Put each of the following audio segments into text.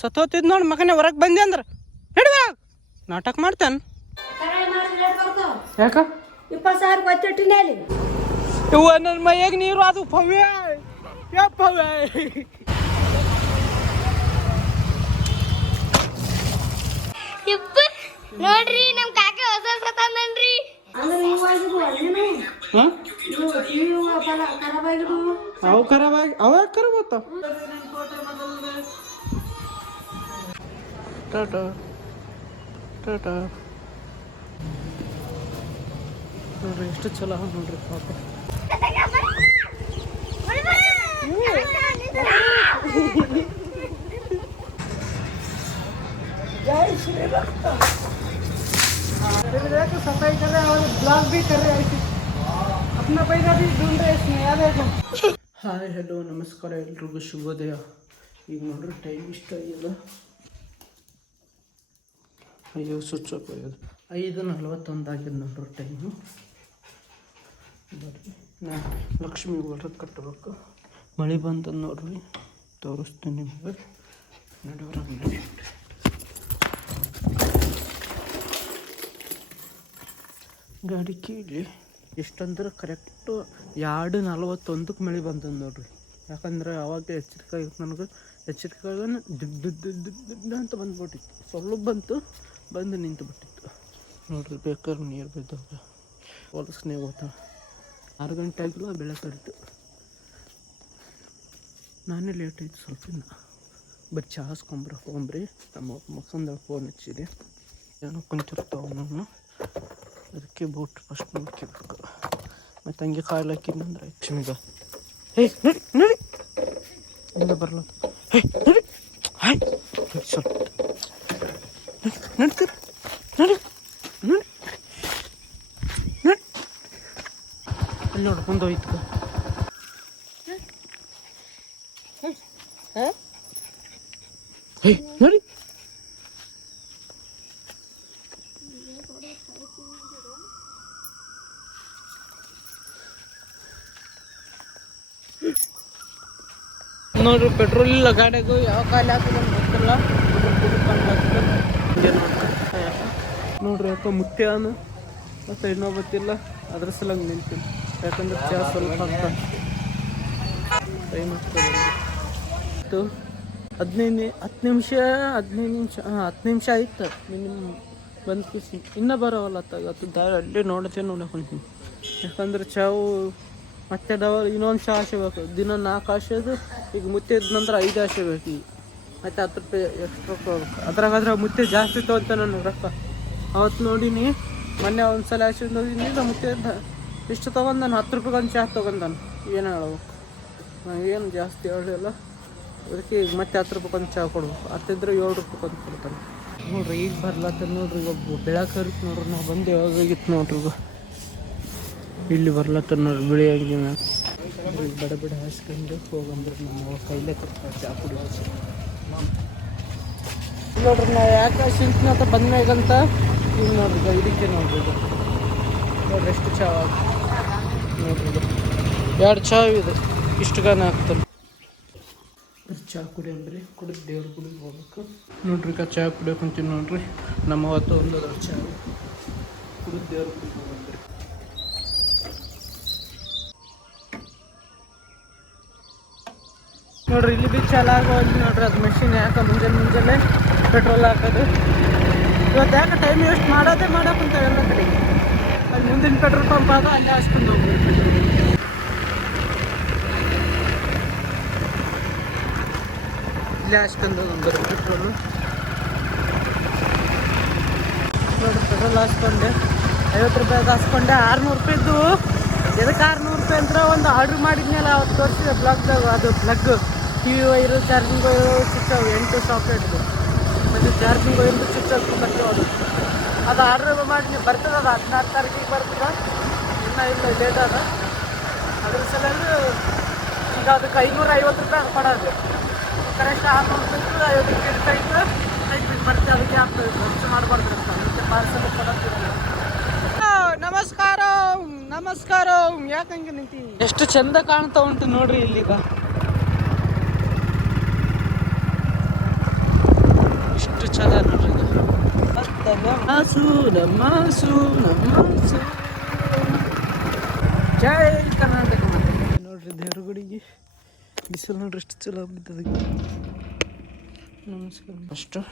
ಸತ್ತೋತಿದ್ ನೋಡಿ ಮಗನೇ ಹೊರಗೆ ಬಂದೆ ಅಂದ್ರೆ ಹಿಡಿದ ನಾಟಕ ಮಾಡ್ತಾನೆ. ಯಾಕ 20,000 ಗೊತ್ತಿಟ್ಟಿನಲ್ಲಿ ಇವ ನನ್ನ ಮೈಯಾಗ ನೀರು ಅದು ಪವ್ಯ ಯಪ್ಪವ್ಯ. ನೋಡ್ರಿ ನಮ್ ಕಾಕ ಹೊಸ ತಂದನ್ರಿ. ಅವು ಖರಾಬಾಗಿ ಅವ ಖರಾಬ್ ಆತ. ಟಾಟಾ ಟಾಟಾ ನೋಡ್ರಿ ಎಷ್ಟು ಚಲೋ ನೋಡ್ರಿ ಪಾಪ. जय श्री भक्त सफाई कर रहे हैं और ब्लॉग भी कर रहे हैं. अपना पैसा भी ढूंढ रहे हैं इसमें याद है. ಹಾಯ್ ಹಲೋ ನಮಸ್ಕಾರ ಎಲ್ರಿಗೂ ಶುಭೋದಯ. ಈಗ ನೋಡ್ರಿ ಟೈಮ್ ಇಷ್ಟ ಆಗಿಲ್ಲ. ಅಯ್ಯೋ ಸ್ವಿಚ್ ಆಫ್ ಆಗೋದು 5:41 ಆಗಿದೆ ನೋಡ್ರಿ ಟೈಮು. ಬರ್ರಿ ನಾನು ಲಕ್ಷ್ಮಿ ಹೊರ ಕಟ್ಟಬೇಕು. ಮಳೆ ಬಂತಂದು ನೋಡ್ರಿ ತೋರಿಸ್ತೀನಿ ನಿಮಗೆ. ನಡುವರಾಗಿ ಗಾಡಿ ಕೀಳಿ ಎಷ್ಟಂದ್ರೆ ಕರೆಕ್ಟು 2:41ಕ್ಕೆ ಮಳೆ ಬಂತಂದು ನೋಡ್ರಿ. ಯಾಕಂದ್ರೆ ಅವಾಗ ಎಚ್ಚರಿಕೆ ನನಗೆ ಎಚ್ಚರಿಕೆಯಾಗ ದಿಡ್ಡ ಅಂತ ಬಂದ್ಬಿಟ್ಟಿತ್ತು. ಸ್ವಲ್ಪ ಬಂದು ನಿಂತು ಬಿಟ್ಟಿತ್ತು ನೋಡ್ರಿ. ಬೇಕಾದ್ರೆ ನೀರು ಬಿದ್ದಾಗ ಹೊಲಸ್ನೇ ಹೋಗ್ತಾಳೆ. 6 ಗಂಟೆ ಆಗಿಲ್ಲ ಬೆಳಕರಿತು. ನಾನೇ ಲೇಟ್ ಆಯ್ತು ಸ್ವಲ್ಪ. ಬಟ್ ಚಹಾ ಹೋಗ್ರಿ. ನಮ್ಮ ಮಕ್ಕಂದ ಫೋನ್ ಹಚ್ಚಿದೆ. ಏನೋ ಕುಂತಿರ್ತಾವ ನಾನು ಅದಕ್ಕೆ ಬೋಟ್ ಫಸ್ಟ್ ನೋಡ್ಕೋಬೇಕು. ಮತ್ತು ಹಂಗೆ ಕಾಯಿಲೆ ಹಾಕಿದ್ನಂದ್ರೆ ಲಕ್ಷ್ಮಿಗ ಹೇ ನಡಿ ನಡಿ ಇಲ್ಲ ಬರಲ್ಲ. ಹೇ ನಡಿ ಹಾಯ್ ಸ್ವಲ್ಪ ನಡ್ತೀರ ನಡಿ ನಡಿ ನಡಿ ಅಲ್ಲಿ ನೋಡಿ ಮುಂದೆ ಹೋಯ್ತು. ಹೇ ನಡಿ ನೋಡ್ರಿ. ಪೆಟ್ರೋಲ್ ಇಲ್ಲ ಗಾಡಿಗೂ. ಯಾವ ಕಾಯಿಲೆ ಆಗ್ತದೆ ಗೊತ್ತಿಲ್ಲ. ನೋಡ್ರಿ ಯಾಕೋ ಮುತ್ಯಾನು ಮತ್ತು ಇನ್ನೊಬ್ಬತ್ತಿಲ್ಲ. ಅದ್ರ ಸಲಂಗೆ ನಿಂತೀನಿ. ಯಾಕಂದ್ರೆ ಚಹಾ ಸ್ವಲ್ಪ ಆಗ್ತದೆ ಟೈಮ್ ಆಗ್ತದೆ. 10 ನಿಮಿಷ ಆಯ್ತು ಮಿನಿಮಮ್ ಬಂದು ಕಿಸಿ. ಇನ್ನೂ ಬರೋವಲ್ಲ ಅತ್ತಾಗತ್ತು ದಾರಿ ಅಲ್ಲೇ ನೋಡಕೊಂತೀನಿ. ಯಾಕಂದ್ರೆ ಚಾವು ಮತ್ತೆ ಇನ್ನೊಂದು ಚಹಾ ಹಾಸಬೇಕು. ದಿನ 4 ಹಾಸೋದು. ಈಗ ಮುತ್ತಿದ ನಂತರ 5 ಹಾಸಬೇಕು. ಈಗ ಮತ್ತು 10 ರೂಪಾಯಿ ಎಕ್ಸ್ಟ್ರಾ ಹೋಗ್ಬೇಕು. ಅದ್ರಾಗ ಮುತ್ತೆ ಜಾಸ್ತಿ ತೊಗೊಂತ ನನಗೆ ರೊಕ್ಕ. ಅವತ್ತು ನೋಡಿನಿ ಮೊನ್ನೆ ಒಂದು ಸಲ ಹಾಸಿದ್ದು ನೋಡಿನಿ. ಮುತ್ತೆ ಇಷ್ಟು ತೊಗೊಂಡು 10 ರೂಪಾಯಿಗೆ ಒಂದು ಚಹಾ ತೊಗೊಂಡಾನು. ಏನು ಹೇಳ್ಬೇಕು, ಏನು ಜಾಸ್ತಿ ಹೇಳಿಲ್ಲ. ಅದಕ್ಕೆ ಈಗ ಮತ್ತೆ 10 ರೂಪಾಯಿಗೆ ಒಂದು ಚಹಾ ಕೊಡ್ಬೇಕು. ಅತ್ತಿದ್ರೆ 7 ರೂಪಾಯಿಗೆ ಒಂದು ಕೊಡ್ತಾನೆ ನೋಡ್ರಿ. ಈಗ ಬರ್ಲತ್ತ ನೋಡ್ರಿ. ಈಗ ಬೆಳಕು ಹರಿತು ನೋಡ್ರಿ. ನಾವು ಬಂದು ಯಾವಾಗಿತ್ತು ನೋಡ್ರಿ. ಈಗ ಇಲ್ಲಿ ಬರ್ಲತ್ತ ನೋಡ್ರಿ. ಬಿಳಿ ಆಗಿದೆ ಬಡ ಹಾಸ್ಕೊಂಡು ಹೋಗಂದ್ರೆ ನಮ್ಮ ಕೈಲೇ ಕೊಡ್ತಾರೆ ಚಹಾ ಕುಡಿಯೋದು ನೋಡ್ರಿ. ನಾವು ಯಾಕೆ ಸಿಂಕ್ನಂತ ಬಂದ್ಮ್ಯಾಗಂತ ಈಗ ನೋಡ್ರಿ ಇದಕ್ಕೆ ನೋಡ್ರಿ. ಇದು ನೋಡ್ರಿ ಎಷ್ಟು ಚಹಾ ನೋಡ್ರಿ. ಇದು 2 ಚಹಾ ಇದೆ. ಇಷ್ಟು ಗಾನ ಆಗ್ತದೆ. ಚಹಾ ಕುಡಿಯಂಬ್ರಿ. ಕುಡಿದು ದೇವ್ರ ಗುಡಿಗೆ ಹೋಗ್ಬೇಕು ನೋಡ್ರಿ. ಚಹಾ ಕುಡಿಯೋಕಂತೀವಿ ನೋಡ್ರಿ. ನಮ್ಮ ಹೊತ್ತು ಒಂದು ಚಹಾ ಕುಡಿದು ದೇವ್ರ ಗುಡಿಗೆ ಹೋಗಂಬ್ರಿ. ನೋಡ್ರಿ ಇಲ್ಲಿ ಬಿ ಚಾಲ ಆಗೋದು ನೋಡ್ರಿ. ಅದು ಮೆಷಿನ್ ಯಾಕೆ ಮುಂಜಾನೆ ಪೆಟ್ರೋಲ್ ಹಾಕೋದು. ಇವತ್ತು ಯಾಕೆ ಟೈಮ್ ವೇಸ್ಟ್ ಮಾಡೋಕ್ಕಂತ ಎಲ್ಲ ಕಡೆ. ಅಲ್ಲಿ ಮುಂದಿನ ಪೆಟ್ರೋಲ್ ಪಂಪ್ ಆಗ ಅಲ್ಲೇ ಹಾಸ್ಕೊಂಡು ಹೋಗ್ಬೇಕು. ಇಲ್ಲೇ ಹಾಸ್ಕೊಂಡು ಹೋಗ್ಬರ್ರಿ ಪೆಟ್ರೋಲು. ನೋಡ್ರಿ ಪೆಟ್ರೋಲ್ ಹಾಸ್ಕೊಂಡೆ 50 ರೂಪಾಯಿಗೆ ಹಾಸ್ಕೊಂಡೆ. 600 ರೂಪಾಯಿದ್ದು. ಎದಕ್ಕೆ 600 ರೂಪಾಯಿ ಅಂತ ಒಂದು ಆರ್ಡ್ರ್ ಮಾಡಿದ್ಮೇಲೆ ಅವತ್ತು ತೋರಿಸಿದೆ ಬ್ಲಾಗ್ದಾಗ. ಅದು plug TV wire, charging wire, switch 8 ಸಾಕೆಟ್ದು ಮತ್ತು ಚಾರ್ಜಿಂಗ್ ವೈರ್ದು ಸ್ವಿಚ್ ಬರ್ತೀವಿ. ಅದು ಆರ್ಡ್ರ್ ಮಾಡಿ ಬರ್ತದೆ. ಅದು 16 ತಾರೀಕಿಗೆ ಬರ್ತದೆ. ಇನ್ನೂ ಇಲ್ಲ, ಲೇಟ್ ಅದ. ಅದ್ರ ಸಲಲ್ಲಿ ಈಗ ಅದಕ್ಕೆ 550 ರೂಪಾಯಿ ಕೊಡೋದು. ಕರೆಕ್ಟ್ 600 ರೂಪಾಯಿ 50 ರೂಪಾಯಿ ಇರ್ತಾಯಿತ್ತು. ಬಿಟ್ಟು ಬರ್ತದೆ. ಅದಕ್ಕೆ ಆಗ್ತದೆ ಖರ್ಚು ಮಾಡಬಾರ್ದು ಅಂತ ಅದಕ್ಕೆ ಪಾರ್ಸಲ್ ಕೊಡೋದಿಲ್ಲ. ನಮಸ್ಕಾರ ನಮಸ್ಕಾರ. ಯಾಕಂಗೆ ನಿಂತಿ ಎಷ್ಟು ಚಂದ ಕಾಣ್ತಾ ಉಂಟು ನೋಡ್ರಿ. ಇಲ್ಲಿಗ ಮಾಸು ನಮ್ಮಾಸು ನಮ್ಮಾಸು ಜೈ ಕರ್ನಾಟಕ. ನೋಡ್ರಿ ದೇವ್ರ ಗುಡಿಗೆ ಬಿಸಿಲು ನೋಡ್ರಿ ಎಷ್ಟು ಚಲೋ ಆಗ್ಬಿಡ್ತದೆ. ನಮಸ್ಕಾರ. ಅಷ್ಟು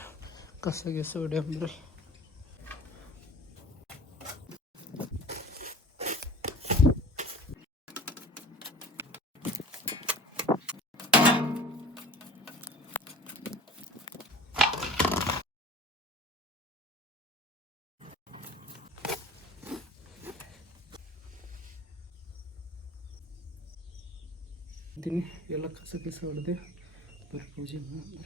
ಕಸ ಗಿಸ ಹೊಡ್ಯಂಬ್ರಿ. ಎಲ್ಲ ಕಸ ಕಿಸ ಹೊಡೆದು ಬರೀ ಪೂಜೆ ಮಾಡಿ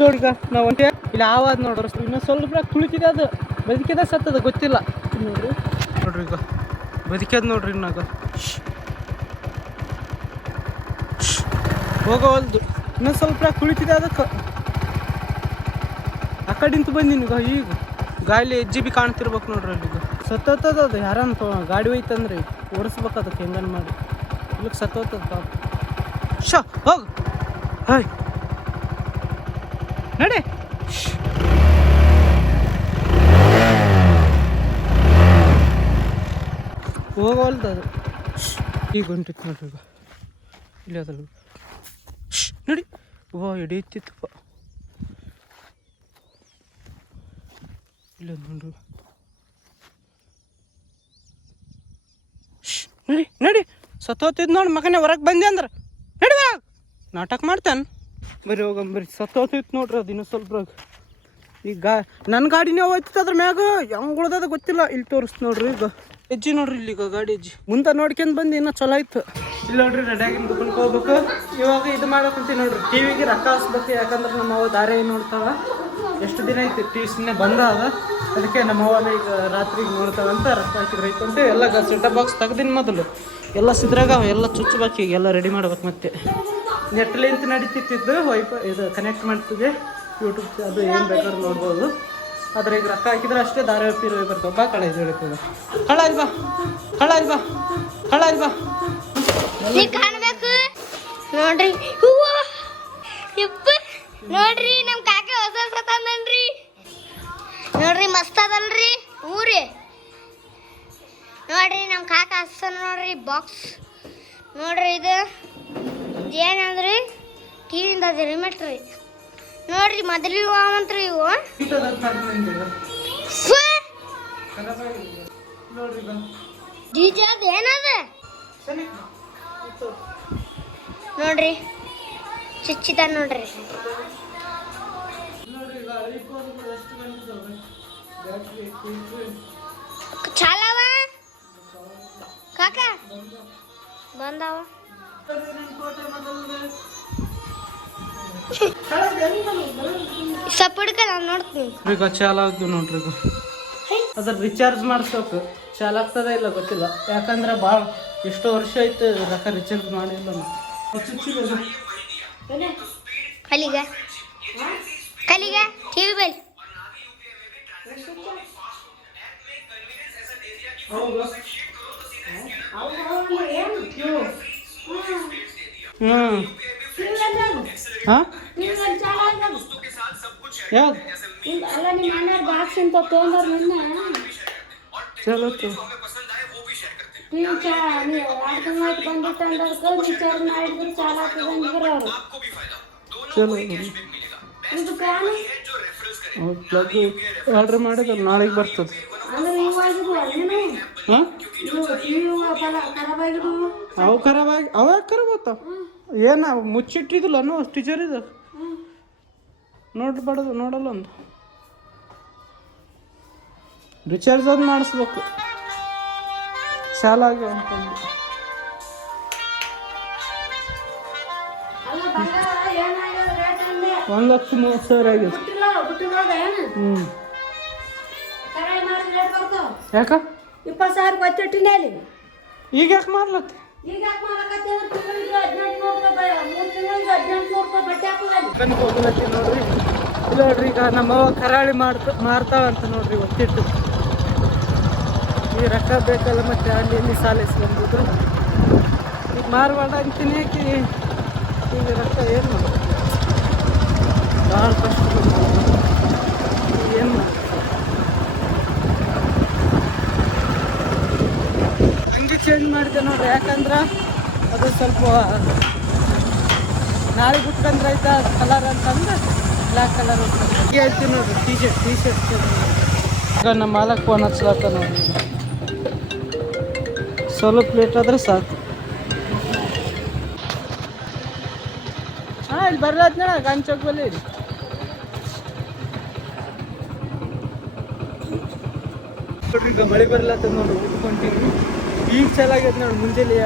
ನೋಡ್ಗ ನಾವು ಒಂಟೆ ಇಲ್ಲಿ ಆವಾದ ನೋಡ್ರಿ. ಇನ್ನೂ ಸ್ವಲ್ಪ ತುಳಿತಿದೆ, ಅದು ಬದುಕಿದ ಸತ್ತದ ಗೊತ್ತಿಲ್ಲ. ನೋಡ್ರಿ ನೋಡ್ರಿ ಈಗ ಬದುಕ್ಯದ ನೋಡ್ರಿ. ಇನ್ನಾಗ ಹೋಗೋವಲ್ದು, ಇನ್ನೂ ಸ್ವಲ್ಪ ತುಳಿತಿದೆ. ಅದಕ್ಕೆ ಆ ಕಡೆಂತ ಬಂದಿನಿ ಈಗ ಗಾಳಿ ಹೆಜ್ಜೆ ಬಿ ಕಾಣ್ತಿರ್ಬೇಕು ನೋಡ್ರಿ. ಅಲ್ಲಿಗ ಸತ್ತೋತದ ಅದು. ಯಾರನ್ನ ಗಾಡಿ ಹೋಯ್ತಂದ್ರೆ ಓಡಿಸ್ಬೇಕು ಅದಕ್ಕೆ ಹೆಂಗನ್ ಮಾಡಿ. ಇಲ್ಲಿಗೆ ಸತ್ತೋತದ ಪಾಪ. ಹೋಗ ಹಾಯ್ ನಡೆ. ಹೋಗವಲ್ದು ಅದು. ಈಗ ಹೊಂಟಿತ್ತು ನೋಡ್ರಿ. ಈಗ ಇಲ್ಲಿ ಅದಲ್ಲ ನಡಿ. ಓ ಹಿಡಿಯುತ್ತಿತ್ತಪ್ಪ. ಇಲ್ಲ ನೋಡ್ರಿ. ನಡಿ ನಡಿ. ಸತ್ತೋತಿದ್ ನೋಡಿ ಮಗನೇ. ಹೊರಗೆ ಬಂದೆ ಅಂದ್ರೆ ನಡಿ. ನಾಟಕ ಮಾಡ್ತಾನೆ. ಬರೀ ಹೋಗಂಬರಿ. ಸತ್ತೋತಿತ್ತು ನೋಡ್ರಿ ಅದು. ಇನ್ನೂ ಸ್ವಲ್ಪ ಈಗ ನನ್ನ ಗಾಡಿನೇ ಹೋಯ್ತಿತ್ತು ಅದ್ರ ಮ್ಯಾಗ. ಹೆಂಗೆ ಉಳ್ದದ ಗೊತ್ತಿಲ್ಲ. ಇಲ್ಲಿ ತೋರಿಸ್ತು ನೋಡ್ರಿ. ಈಗ ಹೆಜ್ಜೆ ನೋಡ್ರಿ. ಇಲ್ಲಿ ಈಗ ಗಾಡಿ ಹೆಜ್ಜೆ ಮುಂದೆ ನೋಡ್ಕೊಂಡು ಬಂದು ಇನ್ನೂ ಚಲೋ ಇತ್ತು. ಇಲ್ಲಿ ನೋಡ್ರಿ ರೆಡಿಯಾಗಿನ ದುಕಾನ್ಗೆ ಹೋಗ್ಬೇಕು. ಇವಾಗ ಇದು ಮಾಡಕ್ಕಂತೀವಿ ನೋಡ್ರಿ. ಟಿವಿಗೆ ರೊಕ್ಕ ಹಾಸ್ಬೇಕು. ಯಾಕಂದ್ರೆ ನಮ್ಮ ಅವ್ವ ದಾರೆ ನೋಡ್ತಾವ. ಎಷ್ಟು ದಿನ ಐತಿ ಟಿವಿ ಸುಮ್ಮನೆ ಬಂದ ಅದ. ಅದಕ್ಕೆ ನಮ್ಮ ಅವ್ವನ ಈಗ ರಾತ್ರಿಗೆ ನೋಡ್ತಾವಂತ ರೊಕ್ಕ ಹಾಕಿದ್ರೆ ಐತಂತೆ. ಎಲ್ಲ ಸೆಟಪ್ ಬಾಕ್ಸ್ ತೆಗ್ದಿನ ಮೊದಲು ಎಲ್ಲ ಸಿದ್ರಾಗ ಎಲ್ಲ ಚುಚ್ಚಬೇಕು. ಈಗ ಎಲ್ಲ ರೆಡಿ ಮಾಡ್ಬೇಕು. ಮತ್ತೆ ನೆಟ್ಲಿಂತ ನಡೀತಿತ್ತು. ಇದು ಕನೆಕ್ಟ್ ಮಾಡ್ತಿದ್ದೆ ಯೂಟ್ಯೂಬ್. ಅದು ಏನು ಬೇಕಾದ್ರೂ ನೋಡ್ಬೋದು. ಆದ್ರೆ ಈಗ ರೊಕ್ಕ ಹಾಕಿದ್ರೆ ಅಷ್ಟೇ ದಾರೆ ಪೀರು ಬರ್ತಾವ. ಬಾ ಕಳ ಇದು ಹೇಳ್ತದೆ. ಕಳ ಇಲ್ವಾ ಕಳ ಇಲ್ವಾ ಕಳ ಇಲ್ವಾ ಕಾಣ್ಬೇಕು ನೋಡ್ರಿ. ಹೂವ ಯಪ್ಪ ನೋಡ್ರಿ. ನಮ್ಮ ಕಾಕ ಹೊಸ ತಂದನ್ರಿ. ನೋಡ್ರಿ ಮಸ್ತ್ ಅದಲ್ರಿ ಊರಿ. ನೋಡ್ರಿ ನಮ್ಮ ಕಾಕ ಹಸ್ತಾನ ನೋಡ್ರಿ ಬಾಕ್ಸ್. ನೋಡ್ರಿ ಇದು ಏನಂದ್ರಿ ಟಿವಿಯಿಂದ ಅದು ರಿಮೋಟ್ ರೀ. ನೋಡ್ರಿ ಮೊದಲಿಗೆ ಅವಂತ್ರಿ ಇವು. ಡಿಜೆ ಅದು ಏನದ ನೋಡ್ರಿ. ಚಿಚ್ಚಿದ ನೋಡ್ರಿ. ಚಾಲವ ಕಾಕ ಬಂದವ. ಸಪಡ್ಕ ನಾನು ನೋಡ್ತೀನಿ. ಈಗ ಚಾಲ ಆಗ್ತೀವಿ ನೋಡ್ರಿ. ಈಗ ಅದ್ರ ರಿಚಾರ್ಜ್ ಮಾಡಿಸ್ಬೇಕು. ಚಾಲ ಆಗ್ತದ ಇಲ್ಲ ಗೊತ್ತಿಲ್ಲ. ಯಾಕಂದ್ರೆ ಭಾಳ ಎಷ್ಟೋ ವರ್ಷ ಆಯ್ತು ರೊಕ್ಕ ರಿಚಾರ್ಜ್ ಮಾಡಿಲ್ಲ. ಕಲಿಗ ಕಲಿಗ ಟಿವಿ ಬೆಲ್. ಯಾವ್ದು ಅಲ್ಲ ನಿಮ್ಮ ಅಣ್ಣ ಬಾಕ್ಸ್ ಅಂತ ತೊಗೊಂಡ್ರು ನಿನ್ನೆ. ಚಲೋ ನೀವು ಆಡ್ಕೊಂಡ್ ಬಂದಿಟ್ಟು ಅಂದಕ್ಕೆ ವಿಚಾರ ಮಾಡಿದ್ರು ಚಾಲ ಆಗ್ತದೆ ಅಂದಿದ್ರು ಅವರು. ಚಲೋ ಇದು ಫ್ಯಾನು ಪ್ಲಗ್ ಆರ್ಡ್ರ್ ಮಾಡಿದ್ರೆ ನಾಳೆಗೆ ಬರ್ತದೆ. ಅಂದ್ರೆ ಇವಾಗಿದ್ವು ಅಲ್ಲೇನು ಹಾಂ ಇವು ಟಿವಿ ಖರಾಬ್ ಆಗಿದ್ವು. ಅವು ಖರಾಬಾಗಿ ಅವ ಖರಾಬ್ ಆತಾವ. ಏನು ಮುಚ್ಚಿಟ್ಟಿದಿಲ್ಲ ಅನ್ನೋ ಟೀಚರ್ ಇದು ನೋಡ್ಬಾರ್ದು. ನೋಡಲ್ಲ ಒಂದು ರಿಚಾರ್ಜ್ ಅದು ಮಾಡಿಸ್ಬೇಕು. ಶಾಲಾಗಿ ಅಂತಂದು ಅಲ್ಲ ಬಂಗಾರ ಏನಾಗ್ಯದ ರೇಟ್ ಅಂದೆ. 1,30,000 ಆಗಿದೆ. ಬಿಟ್ಟಿರೋದ ಏನು ಕರೆ ಮಾಡಿ ರೇಟ್ ಬರ್ತಾವ. ಯಾಕ 20,000 ಗೊತ್ತಿಟ್ಟಿನಿ ಅಲ್ಲಿ. ಈಗ ಯಾಕೆ ಮಾಡ್ಲತ್ತಿ? ಈಗ ಯಾಕೆ ಮಾಡಕತ್ತೀವಿ? ತಿಂಗಳಿಗೆ 1800 ರೂಪಾಯಿ, 3 ತಿಂಗಳಿಗೆ 1800 ರೂಪಾಯಿ ಬಟ್ಟೆ ಹಾಕೋದು. ಕಣ್ಣಿಗೆ ಹೋಗ್ಲತ್ತಿ ನೋಡ್ರಿ. ಇಲ್ಲ ನೋಡ್ರಿ, ಈಗ ನಮ್ಮವ್ವ ಕರಾಳಿ ಮಾರ್ತಾವಂತ ನೋಡ್ರಿ ಒತ್ತಿಟ್ಟು. ಈ ರೊಕ್ಕ ಬೇಕಲ್ಲ, ಮತ್ತೆ ಅಲ್ಲಿ ಸಾಲಿಸ್ಕೊಂಡ್ಬಿಟ್ಟು ಈಗ ಮಾರ್ಬೇಡ ಅಂತೀನಿ. ಈಗ ರೊಕ್ಕ ಏನು ಮಾಡೋದು? ಭಾಳ ಕಷ್ಟ ಏನು ಮಾಡೋದು? ಅಂಗಿ ಚೇಂಜ್ ಮಾಡಿದೆ ನೋಡ್ರಿ. ಯಾಕಂದ್ರೆ ಅದು ಸ್ವಲ್ಪ ನಾಳೆ ಬಿಟ್ಕೊಂಡ್ರೆ ಆಯ್ತಾ ಕಲರ್ ಅಂತಂದ್ರೆ ಬ್ಲ್ಯಾಕ್ ಕಲರ್ ಹೀಗೆ ಹೇಳ್ತೀವಿ ನೋಡ್ರಿ. ಟಿ ಶರ್ಟ್ ಈಗ ನಮ್ಮ ಮಾಲಕ್ ಫೋನ್ ಹಚ್ಲತ್ತ ನೋಡ್ರಿ. ಸ್ವಲ್ಪ ಲೇಟ್ ಆದ್ರೆ ಸಾಕು. ಹಾಂ, ಇಲ್ಲಿ ಬರ್ಲಾತ್ನ ಗಾಂಚೋಕ್ ಬಲ್ಲಿ ಇಲ್ಲಿ. ನೋಡ್ರಿ, ಈಗ ಮಳೆ ಬರ್ಲಾತದ ನೋಡ್ರಿ. ಊದ್ಕೊಂತೀವಿ ಈಗ ಚೆನ್ನಾಗೈತೆ ನೋಡಿ. ಮುಂಜಾನೆ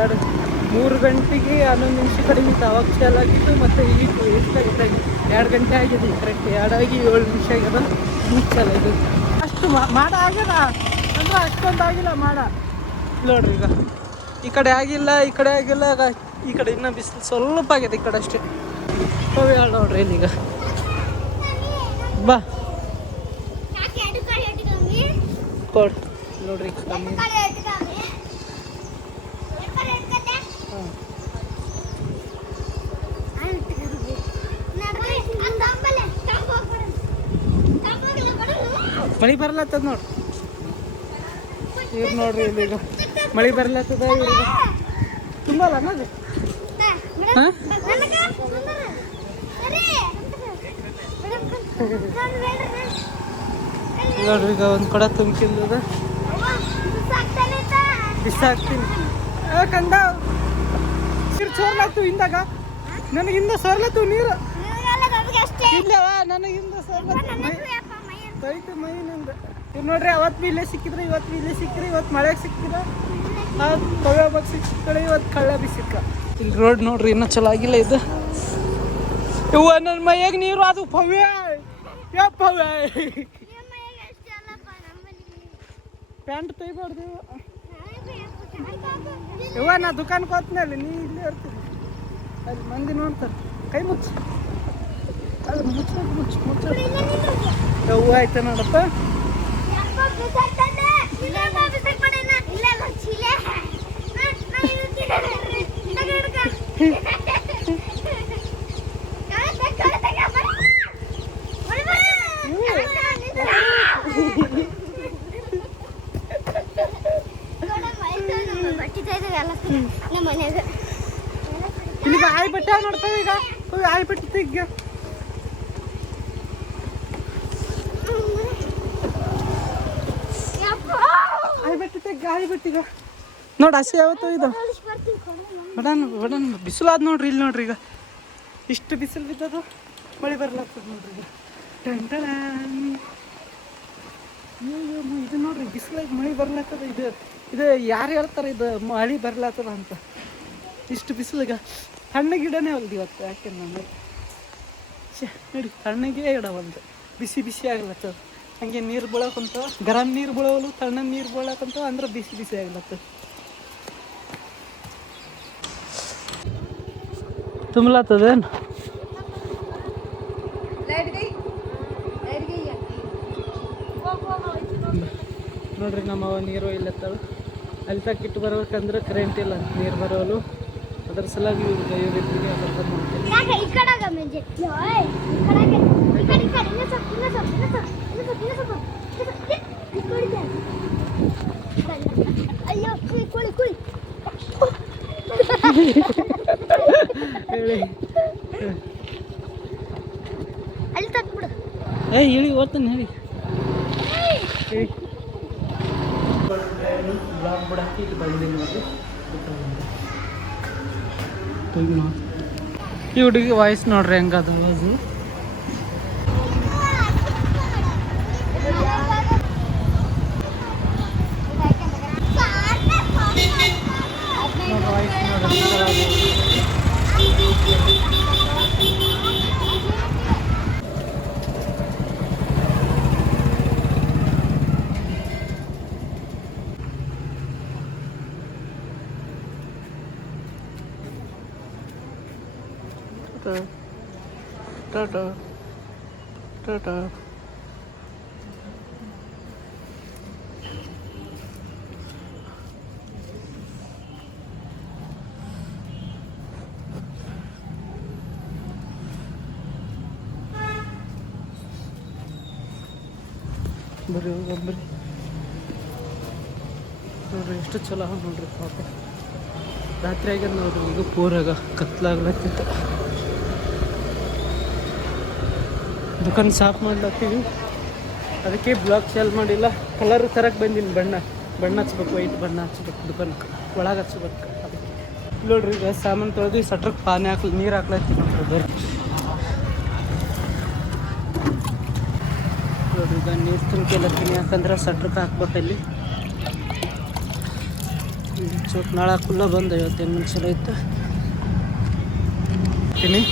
3 ಗಂಟೆಗೆ 11 ನಿಮಿಷ ಕಡಿಮೆ ಇತ್ತು, ಅವಾಗ ಚೆನ್ನಾಗಿತ್ತು. ಮತ್ತು ಈಗ ಎಷ್ಟಾಗುತ್ತೆ? 2 ಗಂಟೆ ಆಗಿದೆ ಕರೆಕ್ಟ್. 2 ಆಗಿ 7 ನಿಮಿಷ ಆಗ್ಯದ. ಈಗ ಚೆನ್ನಾಗಿದೆ. ಅಷ್ಟು ಮಾಡ ಆಗ್ಯದ ಅಂದ್ರೆ ಅಷ್ಟೊಂದು ಆಗಿಲ್ಲ ಮಾಡ. ನೋಡ್ರಿ, ಈಗ ಈ ಕಡೆ ಆಗಿಲ್ಲ, ಈ ಕಡೆ ಆಗಿಲ್ಲ. ಈ ಕಡೆ ಇನ್ನೂ ಬಿಸಿಲು ಸ್ವಲ್ಪ ಆಗಿದೆ, ಈ ಕಡೆ ಅಷ್ಟೇ. ಹೋಗಿ ನೋಡ್ರಿ ಇಲ್ಲಿಗ ಬಾ ಕೊಡ್ ನೋಡ್ರಿ. ಕಮ್ಮಿ ಮಳೆ ಬರ್ಲತ್ತದ ನೋಡ್ರಿ. ಇವ್ರು ನೋಡ್ರಿ ಇಲ್ಲಿಗ ಮಳೆ ಬರ್ಲತ್ತದ. ಇವ್ರಿಗೆ ತುಂಬಲ್ಲ ಅನ್ನೋದು. ಹಾಂ, ನೋಡ್ರಿ ಈಗ ಒಂದು ಕೊಡ ತುಂಬಿಕಿಂದದ ಬಿಸಾಕ್ತೀನಿ. ಕಂದ ನೀರು ಸೋರ್ಲತ್ತು ಹಿಂದಾಗ, ನನಗಿಂದ ಸೋರ್ಲತ್ತು ನೀರು. ಇಲ್ಲವ ನನಗಿಂದ ಸೋರ್ಲತ್ತು ಮೈ ನಂದು. ಇವ್ ನೋಡ್ರಿ, ಅವತ್ತು ಬಿ ಇಲ್ಲೇ ಸಿಕ್ಕಿದ್ರೆ, ಇವತ್ತು ಬಿ ಇಲ್ಲೇ ಸಿಕ್ಕಿದ್ರೆ. ಇವತ್ತು ಮಳೆಗೆ ಸಿಕ್ಕಿದ್ರೆ, ಕವ್ಯ ಬಗ್ಗೆ ಸಿಕ್ಕಡೆ, ಇವತ್ತು ಕಳ್ಳ ಬಿ ಸಿಕ್ಕ. ಇಲ್ಲಿ ರೋಡ್ ನೋಡ್ರಿ ಇನ್ನೂ ಚಲೋ ಆಗಿಲ್ಲ ಇದು. ಇವ ನನ್ನ ಮೈಯಾಗ ನೀರು ಅದು ಪವ್ಯ ಯಪ್ಪವ್ಯ. ಪ್ಯಾಂಟ್ ತೆಗಿಬಾರ್ದು ಇವ. ನಾ ದುಕಾನ್ಗೆ ಹೋಗ್ತೀನಿ, ನೀ ಇಲ್ಲೇ ಇರ್ತೀನಿ. ಅಲ್ಲಿ ಮಂದಿ ನೋಡ್ತಾರೆ. ಕೈ ಮುಚ್ಚು, ಅದು ಮುಚ್ಚ ಯವ್ವ ಆಯ್ತ ನೋಡಪ್ಪ. ಈಗ ಆಯ್ ಬಟ್ಟೆ ನೋಡ್ತಾವೆ. ಈಗ ಆಯ್ ಬಟ್ಟೆ ತೆಗ್ಗ, ಆಯ್ ಬಟ್ಟೆ ತೆಗ್ಗ, ಆಯ್ ಬಟ್ಟಿಗ ನೋಡಿ. ಹಸಿ ಯಾವತ್ತು ಇದು ಬಡನ್ ಬಿಸಿಲು ಆದ್ ನೋಡ್ರಿ. ಇಲ್ಲಿ ನೋಡ್ರಿ, ಈಗ ಇಷ್ಟು ಬಿಸಿಲು ಬಿದ್ದದು. ಮಳೆ ಬರ್ಲಾಗ್ತದೆ ನೋಡ್ರಿ. ಈಗ ಇದು ನೋಡ್ರಿ, ಬಿಸಿಲಾಗಿ ಮಳೆ ಬರ್ಲಾಗ್ತದ. ಇದು ಯಾರು ಹೇಳ್ತಾರೆ ಇದು ಮಳೆ ಬರ್ಲಾಗ್ತದ ಅಂತ? ಇಷ್ಟು ಬಿಸಿಲಿಗ ಸಣ್ಣ ಗಿಡನೇ ಹೊಲ್ದು ಇವತ್ತು. ಯಾಕೆ ನಾನು ನೋಡಿ, ತಣ್ಣಗೆ ಗಿಡ ಒಂದು ಬಿಸಿ ಬಿಸಿ ಆಗ್ಲತ್ತದ. ಹಂಗೆ ನೀರು ಬೀಳಕಂತ, ಗರಂ ನೀರು ಬೀಳೋಲು, ತಣ್ಣ ನೀರು ಬೀಳಕಂತ ಅಂದ್ರೆ ಬಿಸಿ ಬಿಸಿ ಆಗ್ಲತ್ತದ. ತುಂಬಲತ್ತದೇನು ನೋಡ್ರಿ. ನಮ್ಮವ ನೀರು ಇಲ್ಲತ್ತಾಳು. ಅಲ್ಲಿ ತಕ್ಕಿಟ್ಟು ಬರ್ಬೇಕಂದ್ರೆ ಕರೆಂಟ್ ಇಲ್ಲ, ನೀರು ಬರೋಲು. ಅದ್ರ ಸಲಾಗಿ ಇವ್ರಿಬ್ಬರಿಗೆ ಕರ್ಕೊಂಡು ಮಾಡ್ತೀನಿ. ಇಳಿ ಓದ್ತಾನೆ ಹೇಳಿ. ಬ್ಲಾಗ್ ಬಿಡಕ್ಕೆ ಇಲ್ಲಿ ಬಂದಿದ್ದೀನಿ ನೋಡ್ರಿ. ಈ ಹುಡುಗಿ ವಾಯ್ಸ್ ನೋಡ್ರಿ ಹೆಂಗದ ಅದು. ಟಾಟಾ ಟಾಟಾ ಟಾಟಾ. ಬರ್ರಿ ಬರ್ರಿ ನೋಡ್ರಿ ಎಷ್ಟು ಚಲೋ ನೋಡ್ರಿ ಪಾಪ. ರಾತ್ರಿ ಆಗ್ಯದ ನೋಡ್ರಿ, ಈಗ ಪೂರಾಗ ಕತ್ಲಾಗ್ಲತ್ತಿತ್ತು. ದುಕಾನ್ ಸಾಫ್ ಮಾಡ್ಲತ್ತೀವಿ, ಅದಕ್ಕೆ ಬ್ಲಾಕ್ ಸೇಲ್ ಮಾಡಿಲ್ಲ. ಕಲರ್ ತರಕ್ಕೆ ಬಂದೀನಿ, ಬಣ್ಣ ಹಚ್ಬೇಕು, ವೈಟ್ ಬಣ್ಣ ಹಚ್ಬೇಕು ದುಕಾನ್ಗೆ, ಒಳಗೆ ಹಚ್ಬೇಕು. ಅದಕ್ಕೆ ನೋಡ್ರಿ ಈಗ ಸಾಮಾನು ತೊಳೆದು ಸಟ್ರಕ್ಕೆ ಪಾನಿ ನೀರು ಹಾಕ್ಲತ್ತೀವಿ ನೋಡ್ರಿ. ಬರ್ರಿ ನೋಡ್ರಿ, ಈಗ ನೀರು ತುಂಬ್ಕೆಲತ್ತೀನಿ, ಯಾಕಂದ್ರೆ ಸಟ್ರಕ್ಕೆ ಹಾಕ್ಬೇಕಲ್ಲಿ. ಚೋಟ್ ನಾಳೆ ಕುಲ್ಲ ಬಂದು 58 ನಿಮಿಷ ಆಯ್ತು. ತಿನ್ನಿ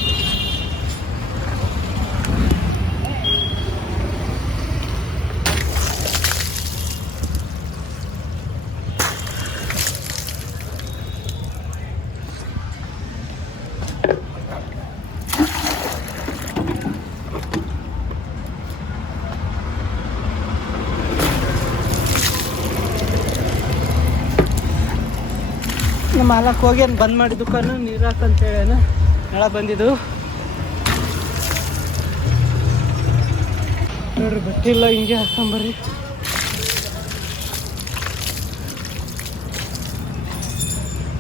ನಮ್ಮ ಮಾಲಕ್ಕೆ ಹೋಗ್ಯಾನ, ಬಂದ್ ಮಾಡಿ ದುಕಾನು ನೀರು ಹಾಕಂತೇಳೇನ ನಾಳೆ ಬಂದಿದ್ದು. ನೋಡ್ರಿ ಬಟ್ಟೆ ಇಲ್ಲ, ಹಿಂಗೆ ಹಾಕೊಂಬರ್ರಿ.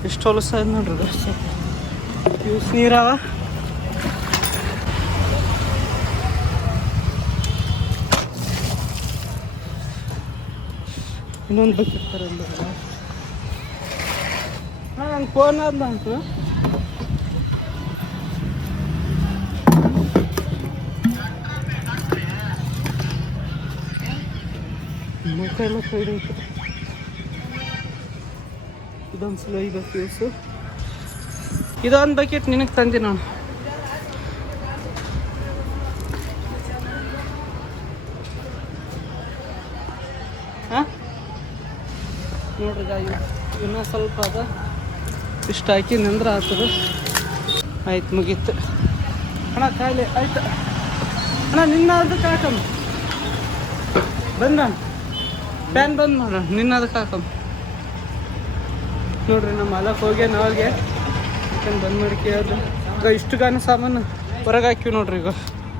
ಎಷ್ಟು ಹೊಲಸ ಅದ ನೋಡ್ರಿ, ಯೂಸ್ ನೀರವ. ಇನ್ನೊಂದು ಬಕ್ಕಿರ್ತಾರೆ ಅಂದ್ರೆ ನಂಗೆ ಫೋನ್ ಆದ ಅಂತ ಮುಖ ಎಲ್ಲ ಸೈಡ್ ಐತೆ. ಇದೊಂದು ಸಲ ಒಯ್ಬೇಕು ಯೂಸು. ಇದೊಂದು ಬಕೆಟ್ ನಿನಗೆ ತಂದೆ ನಾನು. ಹಾಂ ನೋಡ್ರಿ ಗಾಯಿ ಇನ್ನೂ ಸ್ವಲ್ಪ ಅದ, ಇಷ್ಟು ಹಾಕಿ ನಿಂದ್ರೆ ಆಗ್ತದೆ. ಆಯ್ತು ಮುಗೀತು ಅಣ್ಣ, ಕಾಯಿಲೆ ಆಯ್ತು ಅಣ್ಣ. ನಿನ್ನ ಅದಕ್ಕೆ ಹಾಕಮ್ಮ, ಬಂದ ಪ್ಯಾನ್ ಬಂದ್ ಮಾಡೋಣ, ನಿನ್ನ ಅದಕ್ಕೆ ಹಾಕಮ್ಮ. ನೋಡ್ರಿ ನಮ್ಮ ಹೊಲಕ್ಕೆ ಹೋಗಿ ನಾವಾಗೆ ಚಿಕನ್ ಬಂದ್ ಮಾಡಿ ಕೇಳಿದ್ರು. ಈಗ ಇಷ್ಟು ಗಾನ ಸಾಮಾನು ಹೊರಗೆ ಹಾಕಿವಿ ನೋಡ್ರಿ. ಈಗ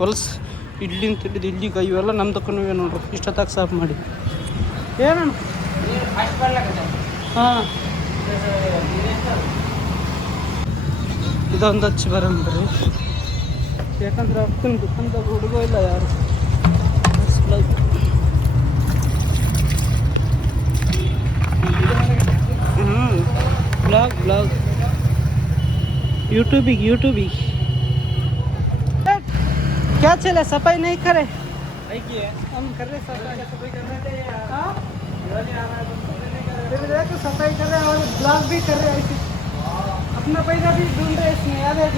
ಹೊಲ್ಸು ಇಡ್ಲಿನ ತಿಡ್ದು ಇಲ್ಲಿಗೆ ಇವೆಲ್ಲ ನಮ್ಮ ತಕ್ಕನೂ ನೋಡ್ರಿ. ಇಷ್ಟೊತ್ತಾಗ ಸಾಫ್ ಮಾಡಿ ಏನಣ್ಣ. ಹಾಂ ಇದೊಂದು ಹಚ್ಚಿ ಬರಂಬ್ರಿ, ಯಾಕಂದ್ರೆ ಅಪ್ಪನ ದುಕಾನ್ದಾಗ ಹುಡುಗೋ ಇಲ್ಲ ಯಾರು. ब्लॉग यूट्यूब क्या चले, सफाई नहीं करे, हम कर रहे सफाई कर रहे थे। देखो सफाई कर रहे और ब्लॉग भी कर रहे हैं, अपना पैसा भी ढूंढ रहे इसमें याद है।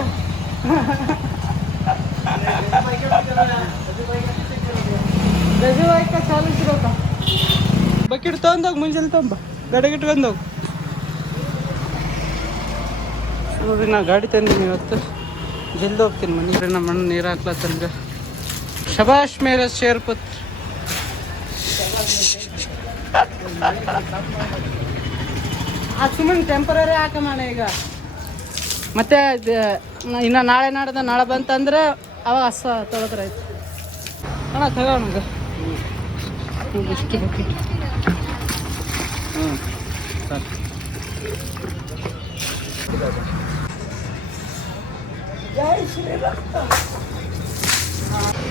रजू भाई का चालू शुरू था बकेट तಗೊಂಡೋಗಿ ಮುಂಜಾನೆ ತಂಬ ಗಾಡಿಗೆ ಇಟ್ಕೊಂಡೋಗಿ. ನೋಡ್ರಿ ನಾ ಗಾಡಿ ತಂದೀನಿ ಇವತ್ತು, ಜಲ್ದಿ ಹೋಗ್ತೀನಿ ಮನೆಗೆ. ನಮ್ಮ ಅಣ್ಣ ನೀರು ಹಾಕ್ಲತ್ತಂದ್ರೆ ಶಬಾಷ್ ಮೇರೆ ಶೇರ್ ಪುತ್ರ. ಆ ಸುಮ್ಮನೆ ಟೆಂಪರರಿ ಹಾಕಮಣ. ಈಗ ಮತ್ತೆ ಇನ್ನು ನಾಳೆ ಬಂತಂದ್ರೆ ಅವಾಗ ಹಸ ತೊಳೆದ್ರೆ ಆಯ್ತು. ಅಣ್ಣ ತಗೋಣ ಇಷ್ಟು ಬಕೆಟ್.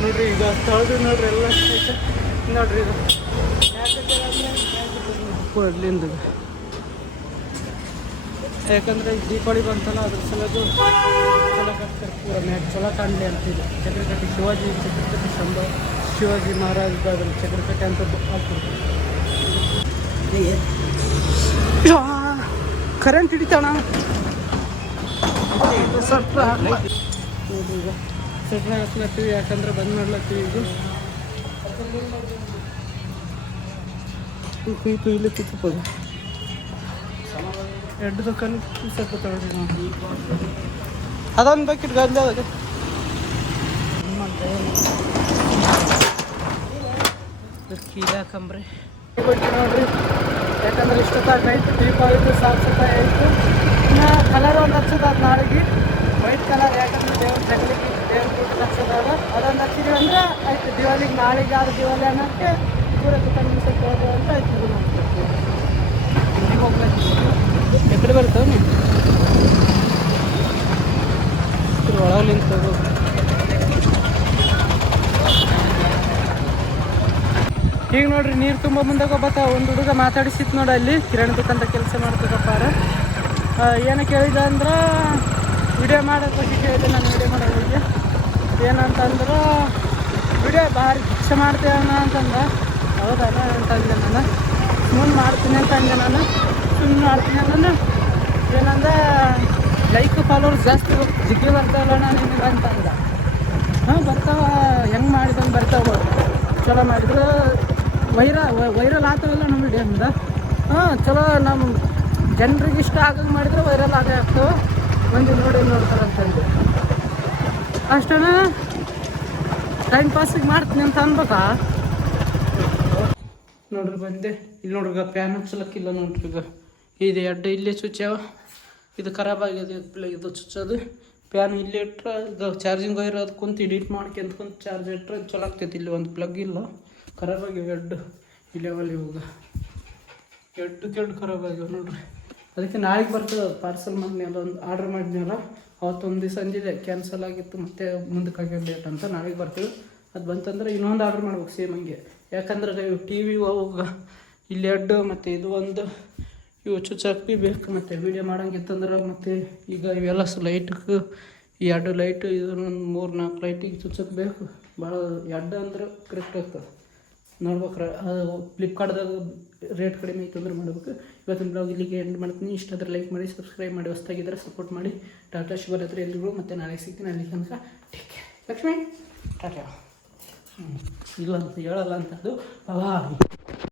ನೋಡ್ರಿ ಈಗ ತೊಳೆದು ನೋಡ್ರಿ ಎಲ್ಲ ನೋಡ್ರಿ. ಇದು ಅಲ್ಲಿಂದ, ಯಾಕಂದ್ರೆ ದೀಪಾವಳಿ ಬಂತಲ್ಲ ಅದ್ರ ಸಲದು ಚಲೋ ಕಟ್ತಾರೆ ಪೂರ ಮ್ಯಾಟ್ ಚಲೋ ಕಾಣಲಿ ಅಂತಿದೆ. ಚಕ್ರಕಟ್ಟಿ ಚಕ್ರಕಟ್ಟಿ ಸಂಭವ ಶಿವಾಜಿ ಮಹಾರಾಜ ಅದ್ರ ಚಕ್ರಕಟ್ಟಿ ಅಂತ ಹಾಕ್ಬಿಡ್ತಾರೆ. ಕರೆಂಟ್ ಹಿಡಿತಾಣ. ಸಟ್ರ ನೋಡ್ರಿ ಈಗ ಸಟ್ರ ಹಾಕ್ಲತ್ತೀವಿ, ಯಾಕಂದ್ರೆ ಬಂದ್ ಮಾಡ್ಲತ್ತೀವಿ. ಈಗ ಕುಯ್ಲಿ ಕಿತ್ತಪ್ಪದು ಎರಡು ದುಕಾನು ಸ್ವಲ್ಪ ತೊಗೊಳ್ರಿ. ಅದೊಂದು ಬೇಕಿಟ್ಟು ಗಂಜ ಅದಕ್ಕೆ ಕೀಲ ಹಾಕಂಬ್ರಿ ನೋಡ್ರಿ. ಯಾಕಂದ್ರೆ ಇಷ್ಟೊತ್ತಾಗ ನೈಟ್ ದೀಪ ಆಯಿತು, ಸಾಫ್ ಸಫಾಯಿ ಆಯಿತು. ಇನ್ನು ಕಲರ್ ಒಂದು ಹಚ್ಚೋದು ಅದು ನಾಳೆಗೆ ವೈಟ್ ಕಲರ್, ಯಾಕಂದ್ರೆ ದೇವ್ರ ಜಗಲಿಗೆ ದೇವ್ರ ದುಡ್ಡು ಹಚ್ಚೋದಾಗ ಅದೊಂದು ಹಚ್ಚಿದ್ವಿ ಅಂದ್ರೆ ಆಯ್ತು. ದಿವಾಲಿಗೆ ನಾಳೆಗೆ ಯಾರು ದಿವಾಲಿ ಅನ್ನೋಕ್ಕೆ ಪೂರ ದುಕಾನ್ ಮುಗಿಸೋಕೆ ಹೋಗೋದು ಅಂತ ಆಯ್ತು. ಇಲ್ಲಿಗೆ ಹೋಗ್ಬೇಕು. ಎಕಡೆ ಬರ್ತಾವೆ ನೀವು ಒಳಗಲಿಂತ ಹೋಗೋದು. ಈಗ ನೋಡ್ರಿ ನೀರು ತುಂಬ ಮುಂದಾಗ ಒಬ್ಬತ್ತ ಒಂದು ಹುಡುಗ ಮಾತಾಡಿಸಿತ್ತು ನೋಡಿ, ಅಲ್ಲಿ ಕಿರಣ್ ದುಕಾನ್ದ ಕೆಲಸ ಮಾಡ್ತದಪ್ಪಾರ. ಏನು ಕೇಳಿದೆ ಅಂದ್ರೆ ವಿಡಿಯೋ ಮಾಡೋಕ್ಕೆ ಬಗ್ಗೆ ಕೇಳಿದೆ. ನಾನು ವಿಡಿಯೋ ಮಾಡೋ ಬಗ್ಗೆ ಏನಂತಂದ್ರೆ ವಿಡಿಯೋ ಭಾರಿ ಇಚ್ಛೆ ಮಾಡ್ತೇವಣ್ಣ ಅಂತಂದ. ಹೌದಣ್ಣ ಅಂತಂದೆ ನಾನು. ಸುಮ್ಮನೆ ಮಾಡ್ತೀನಿ ಅಂತ ಅಂದೆ ನಾನು. ಸುಮ್ಮನೆ ಮಾಡ್ತೀನಿ ಅಂದ್ರೆ ಏನಂದ ಲೈಕ್ ಫಾಲೋವರ್ಸ್ ಜಾಸ್ತಿ ಜಿಗ್ಗಿ ಬರ್ತಾವಲ್ಲ ನಿನಗೆ ಅಂತಂದ. ಹಾಂ ಬರ್ತಾವ, ಹೆಂಗೆ ಮಾಡಿದಂಗೆ ಬರ್ತಾವ. ಚಲೋ ಮಾಡಿದ್ರೆ ವೈರಲ್ ಆಗ್ತಾವಲ್ಲ ನಮ್ಮ ವಿಡಿಯೋದಿಂದ. ಹಾಂ ಚಲೋ ನಮ್ಮ ಜನರಿಗೆ ಇಷ್ಟ ಆಗಂಗೆ ಮಾಡಿದ್ರೆ ವೈರಲ್ ಆಗೇ ಆಗ್ತವೆ. ಮಂದಿ ನೋಡಿ ನೋಡ್ತಾರಂತಂದು ಅಷ್ಟೇನ ಟೈಮ್ ಪಾಸಿಗೆ ಮಾಡ್ತೀನಿ ಅಂತ ಅನ್ಬೇಕಾ. ನೋಡ್ರಿ ಬಂದೆ. ಇಲ್ಲಿ ನೋಡ್ರಿ ಪ್ಯಾನ್ ಹಚ್ಚಲಕ್ಕಿಲ್ಲ ನೋಡ್ರಿ. ಈಗ ಇದು ಎಡ್ಡು ಇಲ್ಲೇ ಚುಚ್ಚಾವ. ಇದು ಖರಾಬ್ ಆಗಿದೆ. ಇದು ಚುಚ್ಚೋದು ಪ್ಯಾನ್ ಇಲ್ಲೇ ಇಟ್ಟರೆ ಇದು ಚಾರ್ಜಿಂಗ್ ವೈರ್ ಅದು ಕುಂತು ಎಡಿಟ್ ಮಾಡ್ಕೊಂತ ಕುಂತು ಚಾರ್ಜ್ ಇಟ್ಟರೆ ಚಲೋ ಆಗ್ತೈತಿ. ಇಲ್ಲಿ ಒಂದು ಪ್ಲಗ್ ಇಲ್ಲ, ಖರಾಬ್ ಆಗಿವೆ ಎಡ್ಡು. ಇಲ್ಲೇವಲ್ಲ ಇವಾಗ ಎಡ್ಡು ಖರಾಬ್ ಆಗಿವೆ ನೋಡ್ರಿ. ಅದಕ್ಕೆ ನಾಳೆಗೆ ಬರ್ತದೆ. ಪಾರ್ಸಲ್ ಮಾಡಿದ್ನಲ್ಲ, ಒಂದು ಆರ್ಡ್ರ್ ಮಾಡಿದ್ನಲ್ಲ, ಅವತ್ತೊಂದು ದಿವಸ ಅಂದಿದೆ ಕ್ಯಾನ್ಸಲ್ ಆಗಿತ್ತು, ಮತ್ತು ಮುಂದಕ್ಕೆ ಆಗ್ಯದ ಡೇಟ್ ಅಂತ. ನಾಳೆಗೆ ಬರ್ತೀವಿ. ಅದು ಬಂತಂದ್ರೆ ಇನ್ನೊಂದು ಆರ್ಡ್ರ್ ಮಾಡ್ಬೇಕು ಸೇಮ್ ಹಂಗೆ. ಯಾಕಂದ್ರೆ ಟಿ ವಿ ಅವಾಗ ಇಲ್ಲಿ ಎಡ್ಡು ಮತ್ತು ಇದು ಒಂದು ಇವು ಚುಚ್ಚಾಕ್ ಭೀ ಬೇಕು. ಮತ್ತು ವೀಡಿಯೋ ಮಾಡೋಂಗಿತ್ತಂದ್ರೆ ಮತ್ತು ಈಗ ಇವೆಲ್ಲ ಲೈಟ್ಗೆ ಈ ಎರಡು ಲೈಟು ಇದನ್ನೊಂದು 3-4 ಲೈಟಿಗೆ ಚುಚ್ಚಕ್ಕೆ ಬೇಕು. ಭಾಳ ಎಡ್ಡು ಅಂದ್ರೆ ಕರೆಕ್ಟ್ ಆಗ್ತದೆ. ನೋಡ್ಬೇಕ್ರೆ ಅದು ಫ್ಲಿಪ್ಕಾರ್ಟ್ದಾಗ ರೇಟ್ ಕಡಿಮೆ ಐತೆ ಅಂದ್ರೆ ಮಾಡ್ಬೇಕು. ಇವತ್ತಿನ ಬ್ಲಾಗ್ ಇಲ್ಲಿಗೆ ಎಂಡ್ ಮಾಡ್ತೀನಿ. ಇಷ್ಟ ಆದರೆ ಲೈಕ್ ಮಾಡಿ, ಸಬ್ಸ್ಕ್ರೈಬ್ ಮಾಡಿ, ಹೊಸ್ತಾಗಿದ್ದರೆ ಸಪೋರ್ಟ್ ಮಾಡಿ. ಟಾಟಾ ಶುಭರಾತ್ರಿ ಎಲ್ರಿಗೂ. ಮತ್ತು ನಾಳೆ ಸಿಗ್ತೀನಿ. ಅಲ್ಲಿ ತನಕ ಟೇಕ್ ಕೇರ್. ಲಕ್ಷ್ಮಿ ಟಾಟಾ. ಇಲ್ಲ ಅಂತ ಹೇಳಲ್ಲ ಅಂತ ಅದು